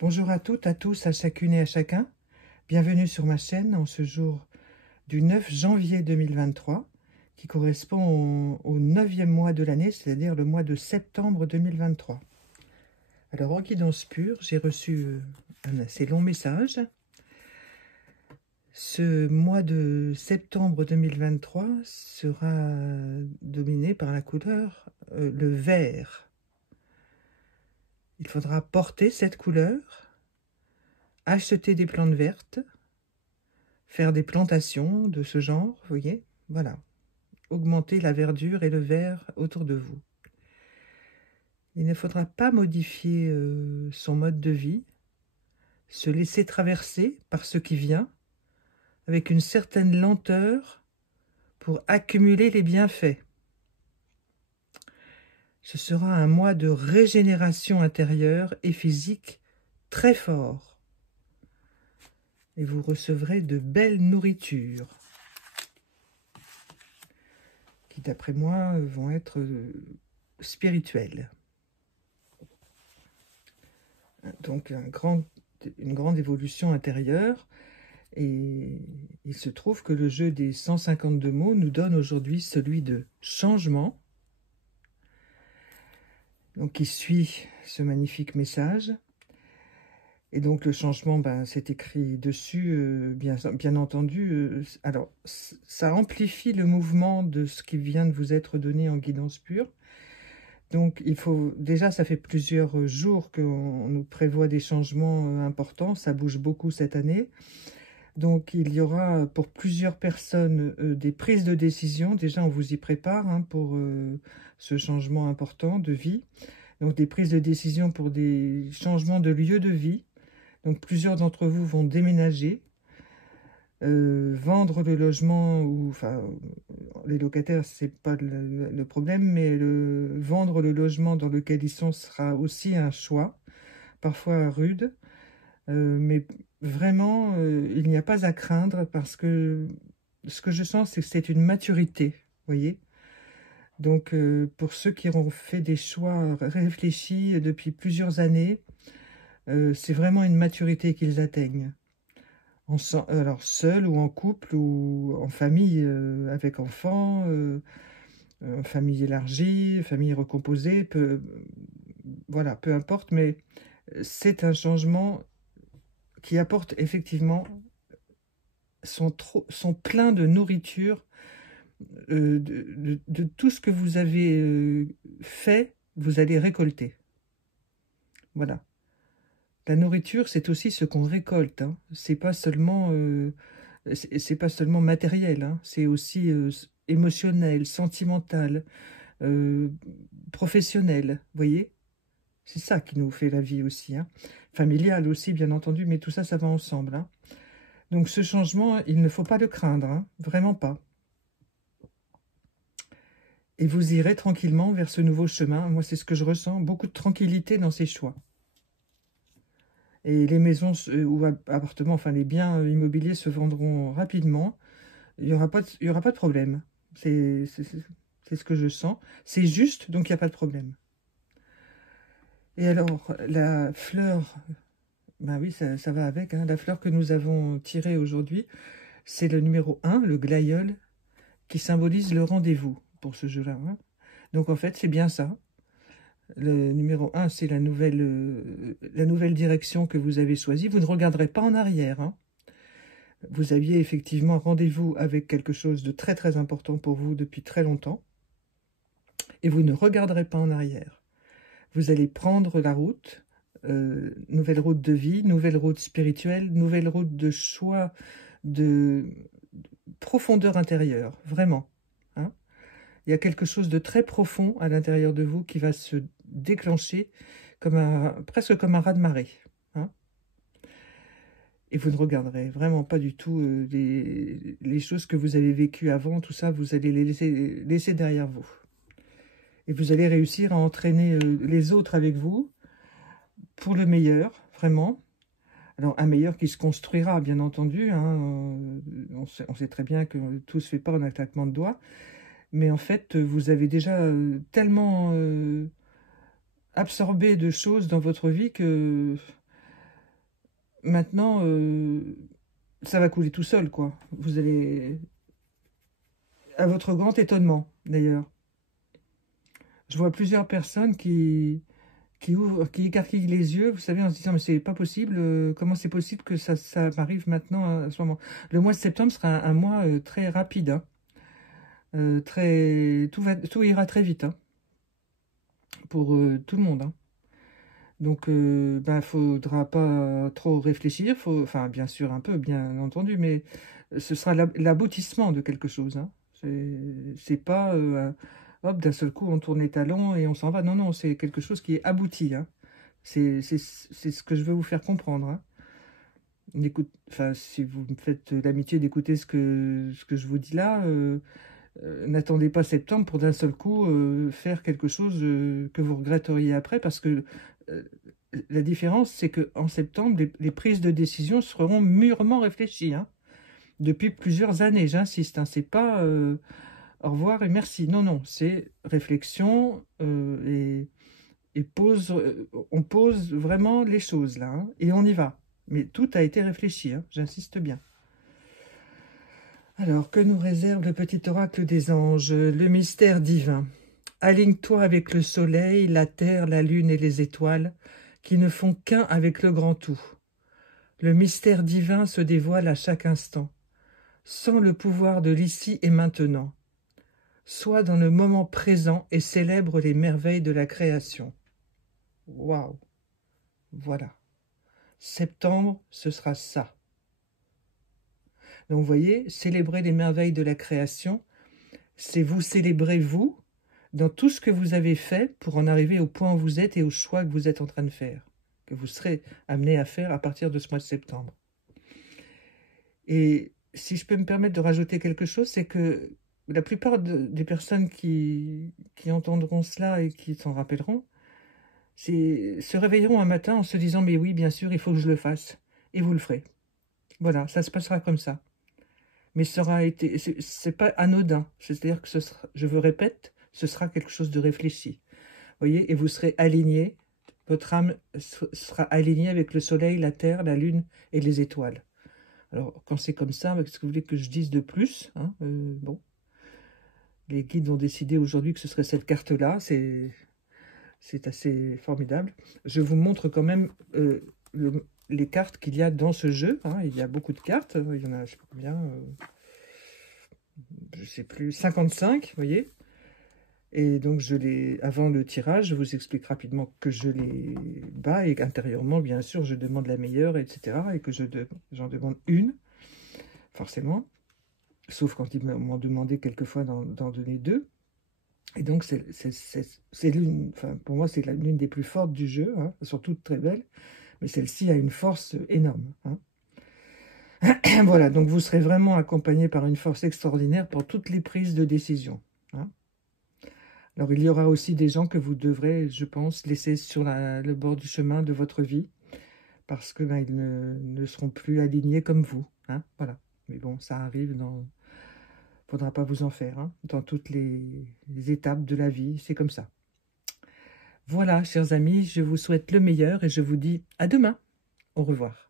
Bonjour à toutes, à tous, à chacune et à chacun. Bienvenue sur ma chaîne en ce jour du 9 janvier 2023, qui correspond au 9e mois de l'année, c'est-à-dire le mois de septembre 2023. Alors, en guidance pure, j'ai reçu un assez long message. Ce mois de septembre 2023 sera dominé par la couleur le vert. Il faudra porter cette couleur, acheter des plantes vertes, faire des plantations de ce genre, vous voyez, voilà. Augmenter la verdure et le vert autour de vous. Il ne faudra pas modifier son mode de vie, se laisser traverser par ce qui vient, avec une certaine lenteur pour accumuler les bienfaits. Ce sera un mois de régénération intérieure et physique très fort. Et vous recevrez de belles nourritures, qui d'après moi vont être spirituelles. Donc une grande évolution intérieure. Et il se trouve que le jeu des 152 mots nous donne aujourd'hui celui de changement. Donc qui suit ce magnifique message. Et donc le changement, c'est écrit dessus, bien entendu. Alors, ça amplifie le mouvement de ce qui vient de vous être donné en guidance pure. Donc il faut, déjà ça fait plusieurs jours qu'on nous prévoit des changements importants, ça bouge beaucoup cette année. Donc il y aura pour plusieurs personnes des prises de décision, déjà on vous y prépare pour ce changement important de vie. Donc des prises de décision pour des changements de lieu de vie. Donc plusieurs d'entre vous vont déménager, vendre le logement, ou enfin les locataires c'est pas le problème, mais vendre le logement dans lequel ils sont sera aussi un choix, parfois rude, mais vraiment il n'y a pas à craindre, parce que ce que je sens c'est que c'est une maturité, vous voyez. Donc pour ceux qui auront fait des choix réfléchis depuis plusieurs années, c'est vraiment une maturité qu'ils atteignent. Alors seul ou en couple ou en famille avec enfants, famille élargie, famille recomposée, voilà, peu importe, mais c'est un changement qui apporte effectivement son plein de nourriture, de tout ce que vous avez fait, vous allez récolter. Voilà. La nourriture, c'est aussi ce qu'on récolte. C'est pas seulement matériel. C'est aussi émotionnel, sentimental, professionnel. Vous voyez, c'est ça qui nous fait la vie aussi. Familial aussi, bien entendu, mais tout ça, ça va ensemble. Donc ce changement, il ne faut pas le craindre, vraiment pas. Et vous irez tranquillement vers ce nouveau chemin. Moi, c'est ce que je ressens, beaucoup de tranquillité dans ces choix. Et les maisons ou appartements, enfin les biens immobiliers se vendront rapidement. Il n'y aura pas de problème. C'est ce que je sens. C'est juste, donc il n'y a pas de problème. Et alors, la fleur, oui, ça va avec. La fleur que nous avons tirée aujourd'hui, c'est le numéro 1, le glaïeul, qui symbolise le rendez-vous pour ce jeu-là. Donc en fait, c'est bien ça. Le numéro 1, c'est la nouvelle direction que vous avez choisie. Vous ne regarderez pas en arrière. Vous aviez effectivement rendez-vous avec quelque chose de très très important pour vous depuis très longtemps. Et vous ne regarderez pas en arrière. Vous allez prendre la route, nouvelle route de vie, nouvelle route spirituelle, nouvelle route de choix, de profondeur intérieure, vraiment. Il y a quelque chose de très profond à l'intérieur de vous qui va se déclencher presque comme un raz-de-marée. Et vous ne regarderez vraiment pas du tout les choses que vous avez vécues avant, tout ça, vous allez les laisser derrière vous. Et vous allez réussir à entraîner les autres avec vous pour le meilleur, vraiment. Alors, un meilleur qui se construira, bien entendu. On sait très bien que tout ne se fait pas en un claquement de doigts. Mais en fait, vous avez déjà tellement absorbé de choses dans votre vie que Maintenant, ça va couler tout seul, quoi. Vous allez... À votre grand étonnement, d'ailleurs. Je vois plusieurs personnes qui ouvrent, qui écarquillent les yeux, vous savez, en se disant, mais c'est pas possible, comment c'est possible que ça m'arrive maintenant à ce moment. Le mois de septembre sera un mois très rapide, hein. Tout ira très vite, hein, pour tout le monde, hein. Donc, ben, faudra pas trop réfléchir, enfin, bien sûr, un peu, bien entendu, mais ce sera l'aboutissement de quelque chose, hein. C'est pas, hop, d'un seul coup, on tourne les talons et on s'en va. Non, non, c'est quelque chose qui est abouti, hein. C'est ce que je veux vous faire comprendre, hein. Enfin, si vous me faites l'amitié d'écouter ce que je vous dis là, n'attendez pas septembre pour d'un seul coup faire quelque chose que vous regretteriez après, parce que euh, la différence, c'est qu'en septembre, les prises de décision seront mûrement réfléchies, hein, depuis plusieurs années, j'insiste, hein, c'est pas au revoir et merci, non, non, c'est réflexion et on pose vraiment les choses là, hein, et on y va. Mais tout a été réfléchi, hein, j'insiste bien. Alors, que nous réserve le petit oracle des anges? Le mystère divin. Aligne-toi avec le soleil, la terre, la lune et les étoiles, qui ne font qu'un avec le grand tout. Le mystère divin se dévoile à chaque instant, sans le pouvoir de l'ici et maintenant. Sois dans le moment présent et célèbre les merveilles de la création. Waouh! Voilà. Septembre, ce sera ça. Donc, vous voyez, célébrer les merveilles de la création, c'est vous célébrer vous, dans tout ce que vous avez fait pour en arriver au point où vous êtes et au choix que vous êtes en train de faire, que vous serez amené à faire à partir de ce mois de septembre. Et si je peux me permettre de rajouter quelque chose, c'est que la plupart des personnes qui entendront cela et qui s'en rappelleront, se réveilleront un matin en se disant « mais oui, bien sûr, il faut que je le fasse ». Et vous le ferez. Voilà, ça se passera comme ça. Mais c'est pas anodin. C'est-à-dire que je vous répète, ce sera quelque chose de réfléchi. Voyez, et vous serez aligné, votre âme sera alignée avec le soleil, la terre, la lune et les étoiles. Alors, quand c'est comme ça, qu'est-ce que vous voulez que je dise de plus, hein, bon, les guides ont décidé aujourd'hui que ce serait cette carte-là, c'est assez formidable. Je vous montre quand même les cartes qu'il y a dans ce jeu, hein. Il y a beaucoup de cartes, il y en a, je sais pas combien, je sais plus, 55, vous voyez. Et donc, avant le tirage, je vous explique rapidement que je les bats et qu'intérieurement, bien sûr, je demande la meilleure, etc. Et que j'en demande une, forcément. Sauf quand ils m'ont demandé quelquefois d'en donner deux. Et donc, c'est l'une, enfin, pour moi, c'est l'une des plus fortes du jeu, hein. Elles sont toutes très belles, mais celle-ci a une force énorme, hein. Voilà, donc vous serez vraiment accompagné par une force extraordinaire pour toutes les prises de décision, hein. Alors, il y aura aussi des gens que vous devrez, je pense, laisser sur le bord du chemin de votre vie, parce que ils ne seront plus alignés comme vous, hein, voilà. Mais bon, ça arrive, faudra pas vous en faire, hein, dans toutes les étapes de la vie, c'est comme ça. Voilà, chers amis, je vous souhaite le meilleur et je vous dis à demain. Au revoir.